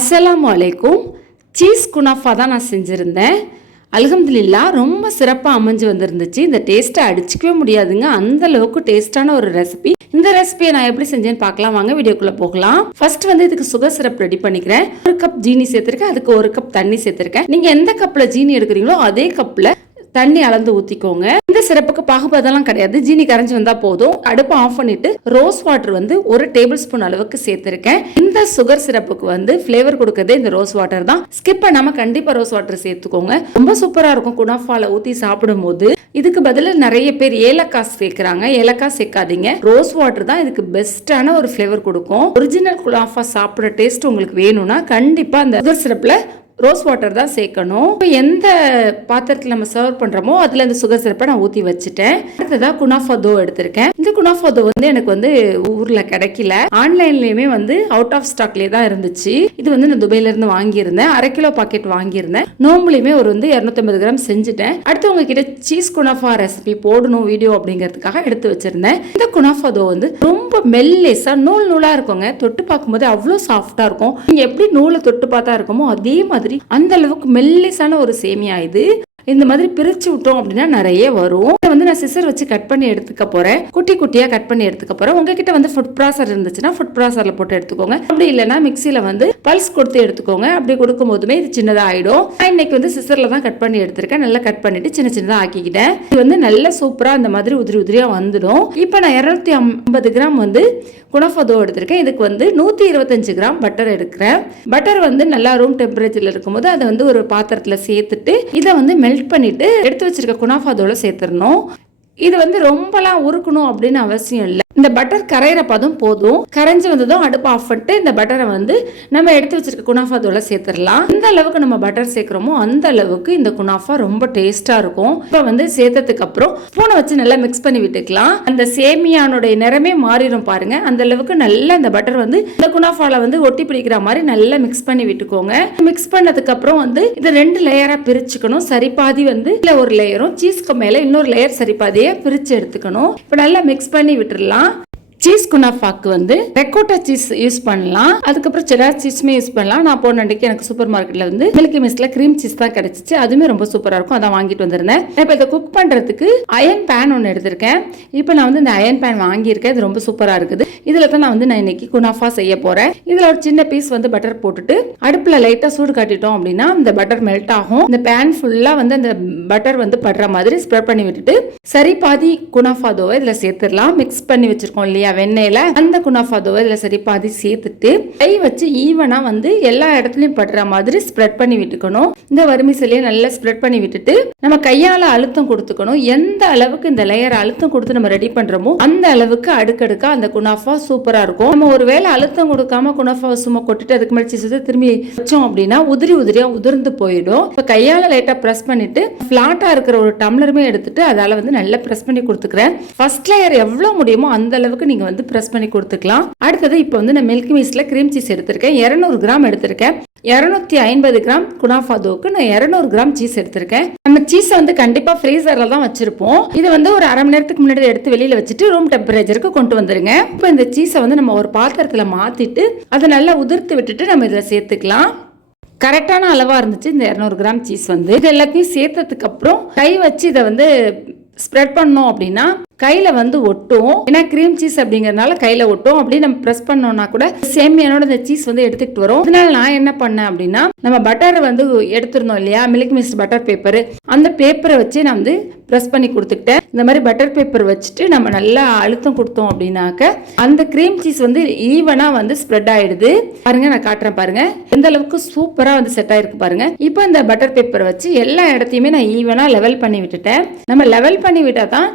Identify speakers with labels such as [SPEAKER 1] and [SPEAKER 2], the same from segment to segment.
[SPEAKER 1] அஸ்ஸலாமு வலைக்கும் cheese kunafa தான் நான் செஞ்சுருந்தேன். அலகம்துல்லா ரொம்ப சிறப்பாக அமைஞ்சு வந்திருந்துச்சு. இந்த டேஸ்ட்டை அடிச்சிக்கவே முடியாதுங்க. அந்த அளவுக்கு டேஸ்டான ஒரு ரெசிபி இந்த ரெசிபியை நான் எப்படி செஞ்சேன்னு பார்க்கலாம். வாங்க வீடியோக்குள்ளே போகலாம். ஃபர்ஸ்ட் வந்து இதுக்கு சுகர் சிரப் ரெடி பண்ணிக்கிறேன். ஒரு கப் ஜீனி சேர்த்துருக்கேன். அதுக்கு ஒரு கப் தண்ணி சேர்த்துருக்கேன். நீங்கள் எந்த கப்பில் ஜீனி எடுக்கிறீங்களோ அதே கப்பில் தண்ணி அளந்து ஊத்திக்கோங்க. இந்த சிறப்புக்கு பாகுபாதெல்லாம் கிடையாது. ஜீனி கரைஞ்சு வந்தா போதும். அடுப்பை ஆஃப் பண்ணிட்டு ரோஸ் வாட்டர் வந்து ஒரு டேபிள் ஸ்பூன் அளவுக்கு சேர்த்திருக்கேன். இந்த சுகர் சிரப்புக்கு வந்து ஃப்ளேவர் கொடுக்கறதே இந்த ரோஸ் வாட்டர் தான். ஸ்கிப் பண்ணாம கண்டிப்பா ரோஸ் வாட்டர் சேர்த்துக்கோங்க. ரொம்ப சூப்பரா இருக்கும் குணாஃபால ஊத்தி சாப்பிடும் போது இதுக்கு பதிலா நிறைய பேர் ஏலக்காய் சேர்க்குறாங்க. ஏலக்காய் சேர்க்காதீங்க. ரோஸ் வாட்டர் தான் இதுக்கு பெஸ்டான ஒரு ஃப்ளேவர் கொடுக்கும். ஒரிஜினல் குலாஃபா சாப்பிட்ற டேஸ்ட் உங்களுக்கு வேணும்னா கண்டிப்பா அந்த சுகர் சிரப்பில் ரோஸ் வாட்டர் தான் சேர்க்கணும். இப்போ எந்த பாத்திரத்தில் நம்ம சர்வ் பண்ணுறோமோ அதில் இந்த சுகர் சிறப்பை நான் ஊற்றி வச்சுட்டேன். அடுத்ததாக குனாஃபா தோ எடுத்திருக்கேன். இந்த குனாஃபா தோ வந்து எனக்கு வந்து ஊரில் கிடைக்கல. ஆன்லைன்லேயுமே வந்து அவுட் ஆஃப் ஸ்டாக்லேயே தான் இருந்துச்சு. இது வந்து நான் துபாயிலேருந்து வாங்கியிருந்தேன். அரை கிலோ பாக்கெட் வாங்கியிருந்தேன். நோம்புலையுமே ஒரு வந்து இரநூத்தம்பது கிராம் செஞ்சுட்டேன். அடுத்து உங்ககிட்ட சீஸ் குனாஃபா ரெசிபி போடணும் வீடியோ அப்படிங்கிறதுக்காக எடுத்து வச்சிருந்தேன். இந்த குனாஃபா தோ வந்து ரொம்ப மெல்லேஸாக நூல் நூலாக இருக்குங்க. தொட்டு பார்க்கும்போது அவ்வளோ சாஃப்டாக இருக்கும். நீங்கள் எப்படி நூலை தொட்டு பார்த்தா இருக்குமோ அதே மாதிரி அந்த அளவுக்கு மெல்லிசான ஒரு சேமியா இது. இந்த மாதிரி பிரிச்சு விட்டோம் அப்படின்னா நிறைய வரும். இதை வந்து நான் சிசர் வச்சு கட் பண்ணி எடுத்துக்க போறேன். குட்டி குட்டியா கட் பண்ணி எடுத்துக்க போறேன். உங்ககிட்ட வந்து ஃபுட் ப்ராசர் இருந்துச்சுன்னா ஃபுட் ப்ராசர்ல போட்டு எடுத்துக்கோங்க. அப்படி இல்லைனா மிக்சியில வந்து பல்ஸ் கொடுத்து எடுத்துக்கோங்க. அப்படி கொடுக்கும் போதுமே இது சின்னதா ஆயிடும் நான் இன்னைக்கு வந்து சிசர்ல தான் கட் பண்ணி எடுத்திருக்கேன். நல்லா கட் பண்ணிட்டு சின்ன சின்னதா ஆக்கிக்கிட்டேன். இது வந்து நல்லா சூப்பரா அந்த மாதிரி உதிரி உதிரியா வந்துடும். இப்போ நான் இருநூத்தி ஐம்பது கிராம் வந்து குணஃபதோ எடுத்திருக்கேன். இதுக்கு வந்து நூற்றி இருபத்தஞ்சு கிராம் பட்டர் எடுக்கிறேன். பட்டர் வந்து நல்லா ரூம் டெம்பரேச்சரில் இருக்கும்போது அதை வந்து ஒரு பாத்திரத்தில் சேர்த்துட்டு இதை வந்து மெல்ட் பண்ணிட்டு எடுத்து வச்சிருக்க குணாஃபாதோட சேர்த்துடணும். இது வந்து ரொம்பலாம் உருக்கணும் அப்படின்னு அவசியம் இல்லை. இந்த பட்டர் கரையிற பதம். போதும் கரைஞ்சி வந்ததும் அடுப்பு ஆஃப் பண்ணிட்டு இந்த பட்டரை வந்து நம்ம எடுத்து வச்சிருக்க குனாஃபாதோட சேர்த்துடலாம். எந்த அளவுக்கு நம்ம பட்டர் சேர்க்குறோமோ அந்த அளவுக்கு இந்த குனாஃபா ரொம்ப டேஸ்டா இருக்கும். இப்போ வந்து சேர்த்ததுக்கு அப்புறம் ஸ்பூனை வச்சு நல்லா மிக்ஸ் பண்ணி விட்டுக்கலாம். அந்த சேமியானுடைய நிறமே மாறிடும் பாருங்க. அந்த அளவுக்கு நல்லா இந்த பட்டர் வந்து இந்த குனாஃபால வந்து ஒட்டி பிடிக்கிற மாதிரி நல்லா மிக்ஸ் பண்ணி விட்டுக்கோங்க. மிக்ஸ் பண்ணதுக்கு அப்புறம் வந்து இது ரெண்டு லேயரா பிரிச்சுக்கணும். சரி பாதி வந்து இல்ல ஒரு லேயரும் சீஸ்க்கு மேல இன்னொரு லேயர் சரி பாதியை பிரிச்சு எடுத்துக்கணும். இப்போ நல்லா மிக்ஸ் பண்ணி விட்டுடலாம். சீஸ் குனாஃபாக்கு வந்து ரெக்கோட்டா சீஸ் யூஸ் பண்ணலாம். அதுக்கப்புறம் செடார் சீஸுமே யூஸ் பண்ணலாம். நான் போன அன்றைக்கு எனக்கு சூப்பர் மார்க்கெட்ல வந்து மில்கி மிஸ்ட்ல கிரீம் சீஸ் தான் கிடைச்சிச்சு. அதுவுமே ரொம்ப சூப்பராக இருக்கும். அதான் வாங்கிட்டு வந்திருந்தேன். இப்போ இதை குக் பண்ணுறதுக்கு அயன் பேன் ஒன்று எடுத்திருக்கேன். இப்போ நான் வந்து இந்த அயன் பேன் வாங்கியிருக்கேன். இது ரொம்ப சூப்பராக இருக்குது. இதில் தான் நான் வந்து நான் இன்னைக்கு குனாஃபா செய்ய போகிறேன் இதில் ஒரு சின்ன பீஸ் வந்து பட்டர் போட்டுட்டு அடுப்பில் லைட்டாக சூடு காட்டிட்டோம் அப்படின்னா இந்த பட்டர் மெல்ட் ஆகும். இந்த பேன் ஃபுல்லாக வந்து அந்த பட்டர் வந்து படுற மாதிரி ஸ்ப்ரெட் பண்ணி விட்டுட்டு சரி பாதி குனாஃபா தோவை இதில் சேர்த்துடலாம். மிக்ஸ் பண்ணி வச்சுருக்கோம் இல்லையா? வெண்ணெயில அந்த குனாஃபா தோவை இதுல சரி பாதி சேர்த்துட்டு கை வச்சு ஈவனாக வந்து எல்லா இடத்துலையும் படுற மாதிரி ஸ்ப்ரெட் பண்ணி விட்டுக்கணும். இந்த வறுமிசலையே நல்லா ஸ்ப்ரெட் பண்ணி விட்டுட்டு நம்ம கையால் அழுத்தம் கொடுத்துக்கணும். எந்த அளவுக்கு இந்த லேயர் அழுத்தம் கொடுத்து நம்ம ரெடி பண்ணுறோமோ அந்த அளவுக்கு அடுக்கடுக்காக அந்த குனாஃபா சூப்பராக இருக்கும். நம்ம ஒரு வேளை அழுத்தம் கொடுக்காம குனாஃபாவை சும்மா கொட்டிட்டு அதுக்கு மேலே சுற்றி திரும்பி வச்சோம் அப்படின்னா உதிரி உதிரியா உதிர்ந்து போயிடும். இப்போ கையால் லைட்டாக ப்ரெஸ் பண்ணிட்டு ஃப்ளாட்டாக இருக்கிற ஒரு டம்ளருமே எடுத்துட்டு அதால் வந்து நல்லா ப்ரெஸ் பண்ணி கொடுத்துக்கிறேன். ஃபர்ஸ்ட் லேயர் எவ்வளோ முடியுமோ அந்த அளவுக்கு நீங்கள் நீங்க வந்து பிரஸ் பண்ணி கொடுத்துக்கலாம். அடுத்தது இப்போ வந்து நான் மில்கி மிஸ்ல கிரீம் சீஸ் எடுத்திருக்கேன். இருநூறு கிராம் எடுத்திருக்கேன். இரநூத்தி ஐம்பது கிராம் குனாஃபாதோக்கு நான் இரநூறு கிராம் சீஸ் எடுத்திருக்கேன். நம்ம சீஸை வந்து கண்டிப்பா ஃப்ரீசர்ல தான் வச்சிருப்போம். இது வந்து ஒரு அரை மணி நேரத்துக்கு முன்னாடி எடுத்து வெளியில வச்சுட்டு ரூம் டெம்பரேச்சருக்கு கொண்டு வந்துருங்க. இப்போ இந்த சீஸை வந்து நம்ம ஒரு பாத்திரத்துல மாத்திட்டு அதை நல்லா உதிர்த்து விட்டுட்டு நம்ம இதில் சேர்த்துக்கலாம். கரெக்டான அளவா இருந்துச்சு இந்த இரநூறு கிராம் சீஸ் வந்து. இது எல்லாத்தையும் சேர்த்ததுக்கு அப்புறம் கை வச்சு இதை வந்து ஸ்ப்ரெட் பண்ணோம் அப்படின்னா கையில வந்து ஒட்டும். ஏன்னா கிரீம் சீஸ் அப்படிங்கறதுனால கையில ஒட்டும். அப்படியே நம்ம ப்ரெஸ் பண்ணோம்னா கூட சேமியானோட இந்த சீஸ் வந்து எடுத்துக்கிட்டு வரும். அதனால நான் என்ன பண்ணேன் அப்படின்னா நம்ம பட்டர் வந்து எடுத்துருந்தோம் இல்லையா? மில்க் மிஸ்ட் பட்டர் பேப்பர் அந்த பேப்பரை வச்சு நான் வந்து ப்ரெஸ் பண்ணி கொடுத்துக்கிட்டேன். இந்த மாதிரி பட்டர் பேப்பர் வச்சுட்டு நம்ம நல்லா அழுத்தம் கொடுத்தோம் அப்படின்னாக்க அந்த கிரீம் சீஸ் வந்து ஈவனா வந்து ஸ்ப்ரெட் ஆயிடுது. பாருங்க நான் காட்டுறேன் பாருங்க. எந்த அளவுக்கு சூப்பரா வந்து செட் ஆயிருக்கு பாருங்க. இப்போ இந்த பட்டர் பேப்பரை வச்சு எல்லா இடத்தையுமே நான் ஈவனா லெவல் பண்ணி விட்டுட்டேன். நம்ம லெவல் பண்ணி விட்டால் தான்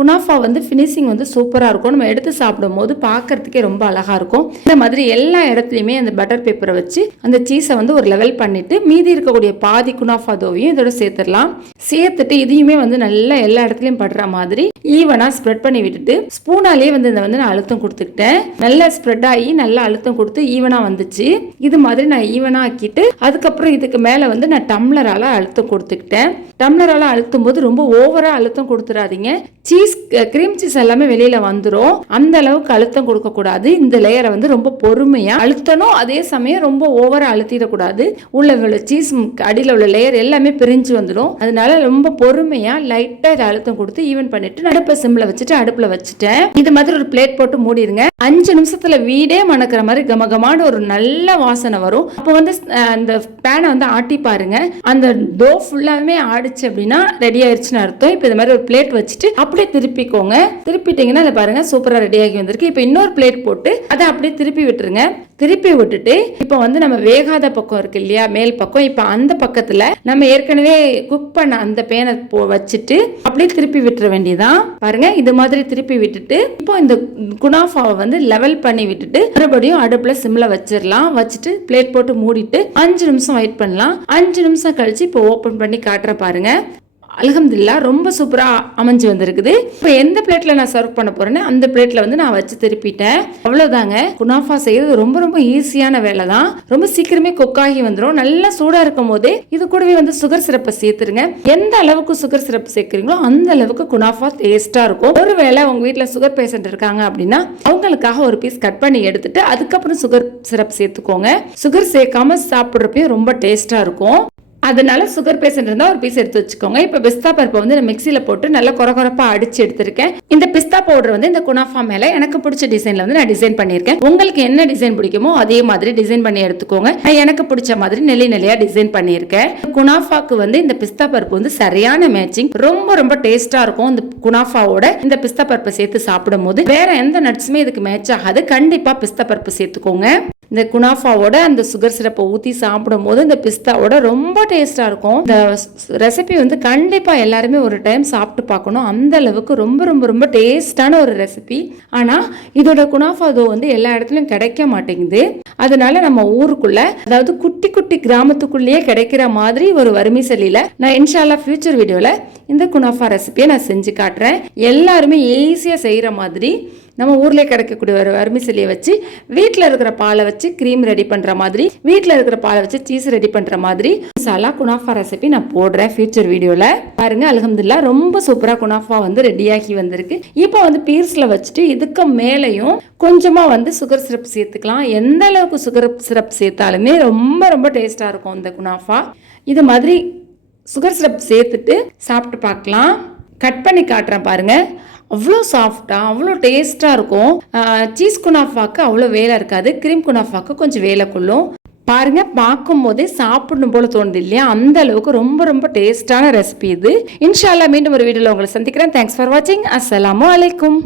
[SPEAKER 1] குனாஃபா வந்து ஃபினிஷிங் வந்து சூப்பராக இருக்கும். நம்ம எடுத்து சாப்பிடும் போது பார்க்கறதுக்கே ரொம்ப அழகாக இருக்கும். இந்த மாதிரி எல்லா இடத்துலையுமே அந்த பட்டர் பேப்பரை வச்சு அந்த சீஸை வந்து ஒரு லெவல் பண்ணிட்டு மீதி இருக்கக்கூடிய பாதி குனாஃபா தோவையும் இதோட சேர்த்துடலாம். சேர்த்துட்டு இதையுமே வந்து நல்லா எல்லா இடத்துலையும் படுற மாதிரி ஈவனாக ஸ்ப்ரெட் பண்ணி விட்டுட்டு ஸ்பூனாலேயே வந்து இந்த வந்து நான் அழுத்தம் கொடுத்துக்கிட்டேன். நல்லா ஸ்ப்ரெட் ஆகி நல்லா அழுத்தம் கொடுத்து ஈவனாக வந்துச்சு. இது மாதிரி நான் ஈவனாக ஆக்கிட்டு அதுக்கப்புறம் இதுக்கு மேலே வந்து நான் டம்ளரால் அழுத்தம் கொடுத்துக்கிட்டேன். டம்ளரால் அழுத்தும் போது ரொம்ப ஓவராக அழுத்தம் கொடுத்துடாதீங்க. சீஸ் சீஸ் க்ரீம் சீஸ் எல்லாமே வெளியில வந்துடும் அந்த அளவுக்கு அழுத்தம் கொடுக்க கூடாது இந்த லேயரை வந்து ரொம்ப பொறுமையா அழுத்தணும். அதே சமயம் ரொம்ப ஓவரா அழுத்திடக்கூடாது. உள்ள உள்ள சீஸ் அடியில் உள்ள லேயர் எல்லாமே பிரிஞ்சு வந்துடும் அதனால ரொம்ப பொறுமையா லைட்டா இதை அழுத்தம் கொடுத்து ஈவன் பண்ணிட்டு அடுப்பை சிம்ல வச்சுட்டு அடுப்புல வச்சுட்டேன். இது மாதிரி ஒரு பிளேட் போட்டு மூடிடுங்க. அஞ்சு நிமிஷத்துல வீடே மணக்கிற மாதிரி கமகமான ஒரு நல்ல வாசனை வரும். அப்போ வந்து அந்த பேனை வந்து ஆட்டி பாருங்க. அந்த டோ ஃபுல்லாமே ஆடிச்சு அப்படின்னா ரெடி ஆயிடுச்சுன்னு அர்த்தம். இப்போ இந்த மாதிரி ஒரு பிளேட் வச்சுட்டு அப்படியே திருப்பிக்கோங்க. திருப்பிட்டீங்கன்னா அதை பாருங்க சூப்பரா ரெடி ஆகி வந்திருக்கு. இப்போ இன்னொரு பிளேட் போட்டு அதை அப்படியே திருப்பி விட்டுருங்க. திருப்பி விட்டுட்டு இப்போ வந்து நம்ம வேகாத பக்கம் இருக்கு இல்லையா மேல் பக்கம் இப்போ அந்த பக்கத்துல நம்ம ஏற்கனவே குக் பண்ண அந்த பேனை போ வச்சுட்டு அப்படியே திருப்பி விட்டுற வேண்டியதான் பாருங்க இது மாதிரி திருப்பி விட்டுட்டு இப்போ இந்த குணாஃபாவை வந்து லெவல் பண்ணி விட்டுட்டு மறுபடியும் அடுப்புல சிம்ல வச்சிடலாம் வச்சுட்டு பிளேட் போட்டு மூடிட்டு அஞ்சு நிமிஷம் வெயிட் பண்ணலாம். அஞ்சு நிமிஷம் கழிச்சு இப்போ ஓபன் பண்ணி காட்டுற பாருங்க. அல்ஹம்துலில்லா ரொம்ப சூப்பராக அமைஞ்சு வந்திருக்குது. இப்போ எந்த பிளேட்டில் நான் சர்வ் பண்ண போகிறேன்னு அந்த பிளேட்டில் வந்து நான் வச்சு திருப்பிட்டேன். அவ்வளோதாங்க குனாஃபா செய்கிறது ரொம்ப ரொம்ப ஈஸியான வேலை தான் ரொம்ப சீக்கிரமே குக் ஆகி வந்துடும் நல்லா சூடாக இருக்கும் போதே இது கூடவே வந்து சுகர் சிரப்பை சேர்த்துருங்க. எந்த அளவுக்கு சுகர் சிரப்பு சேர்க்குறீங்களோ அந்த அளவுக்கு குனாஃபா டேஸ்ட்டாக இருக்கும். ஒருவேளை உங்கள் வீட்டில் சுகர் பேஷண்ட் இருக்காங்க அப்படின்னா அவங்களுக்காக ஒரு பீஸ் கட் பண்ணி எடுத்துட்டு அதுக்கப்புறம் சுகர் சிரப் சேர்த்துக்கோங்க. சுகர் சேர்க்காம சாப்பிட்றப்பையும் ரொம்ப டேஸ்ட்டாக இருக்கும். அதனால சுகர் பேஷண்ட் இருந்தால் ஒரு பீஸ் எடுத்து வச்சுக்கோங்க. இப்போ பிஸ்தா பருப்பை வந்து நான் மிக்சியில் போட்டு நல்லா குறை குறைப்பா அடிச்சு எடுத்திருக்கேன். இந்த பிஸ்தா பவுடர் வந்து இந்த குனாஃபா மேலே எனக்கு பிடிச்ச டிசைனில் வந்து நான் டிசைன் பண்ணியிருக்கேன். உங்களுக்கு என்ன டிசைன் பிடிக்குமோ அதே மாதிரி டிசைன் பண்ணி எடுத்துக்கோங்க. நான் எனக்கு பிடிச்ச மாதிரி நெல்லி நெல்லியா டிசைன் பண்ணியிருக்கேன். குனாஃபாக்கு வந்து இந்த பிஸ்தா பருப்பு வந்து சரியான மேட்சிங் ரொம்ப ரொம்ப டேஸ்ட்டாக இருக்கும் இந்த குனாஃபாவோட இந்த பிஸ்தா பருப்பை சேர்த்து சாப்பிடும் போது வேற எந்த நட்ஸுமே இதுக்கு மேட்ச் ஆகாது. கண்டிப்பாக பிஸ்தா பருப்பு சேர்த்துக்கோங்க. இந்த குனாஃபாவோட அந்த சுகர் சிரப்பை ஊற்றி சாப்பிடும் போது இந்த பிஸ்தாவோட ரொம்ப டேஸ்ட்டாக இருக்கும். இந்த ரெசிபி வந்து கண்டிப்பாக எல்லாருமே ஒரு டைம் சாப்பிட்டு பார்க்கணும். அந்த அளவுக்கு ரொம்ப ரொம்ப ரொம்ப டேஸ்டான ஒரு ரெசிபி. ஆனால் இதோட குனாஃபா தோ வந்து எல்லா இடத்துலையும் கிடைக்க மாட்டேங்குது. அதனால நம்ம ஊருக்குள்ள அதாவது குட்டி குட்டி கிராமத்துக்குள்ளேயே கிடைக்கிற மாதிரி ஒரு வறுமை செல்லியில் நான் இன்ஷால்லா ஃபியூச்சர் வீடியோவில் இந்த குனாஃபா ரெசிபியை நான் செஞ்சு காட்டுறேன். எல்லாருமே ஈஸியாக செய்கிற மாதிரி நம்ம ஊர்லேயே கிடைக்கக்கூடிய ஒரு வறுமிசலியை வச்சு வீட்டில் இருக்கிற பாலை வச்சு க்ரீம் ரெடி பண்ணுற மாதிரி வீட்டில் இருக்கிற பாலை வச்சு சீஸ் ரெடி பண்ணுற மாதிரி. மசாலா குனாஃபா ரெசிபி நான் போடுறேன் ஃபியூச்சர் வீடியோவில் பாருங்க அலகம்துல்லா ரொம்ப சூப்பராக குனாஃபா வந்து ரெடியாகி வந்திருக்கு. இப்போ வந்து பீர்ஸில் வச்சுட்டு இதுக்கு மேலேயும் கொஞ்சமாக வந்து சுகர் சிரப் சேர்த்துக்கலாம். எந்த அளவுக்கு சுகர் சிரப் சேர்த்தாலுமே ரொம்ப ரொம்ப டேஸ்ட்டாக இருக்கும் இந்த குனாஃபா. இது மாதிரி சுகர் சிரப் சேர்த்துட்டு சாப்பிட்டு பார்க்கலாம். கட் பண்ணி காட்டுறேன் பாருங்க. அவ்வளோ சாஃப்டாக அவ்வளோ டேஸ்ட்டாக இருக்கும். சீஸ் குனாஃபாக்கு அவ்வளோ வேலை இருக்காது. க்ரீம் குனாஃபாக்கு கொஞ்சம் வேலை கொள்ளும். பாருங்க பார்க்கும் போதே சாப்பிடணும் போல தோணுது இல்லையா? அந்த அளவுக்கு ரொம்ப ரொம்ப டேஸ்டான ரெசிபி இது. இன்ஷால்லா மீண்டும் ஒரு வீடியோவில் உங்களை சந்திக்கிறேன். தேங்க்ஸ் ஃபார் வாட்சிங் அஸ்லாம் அலைக்கும்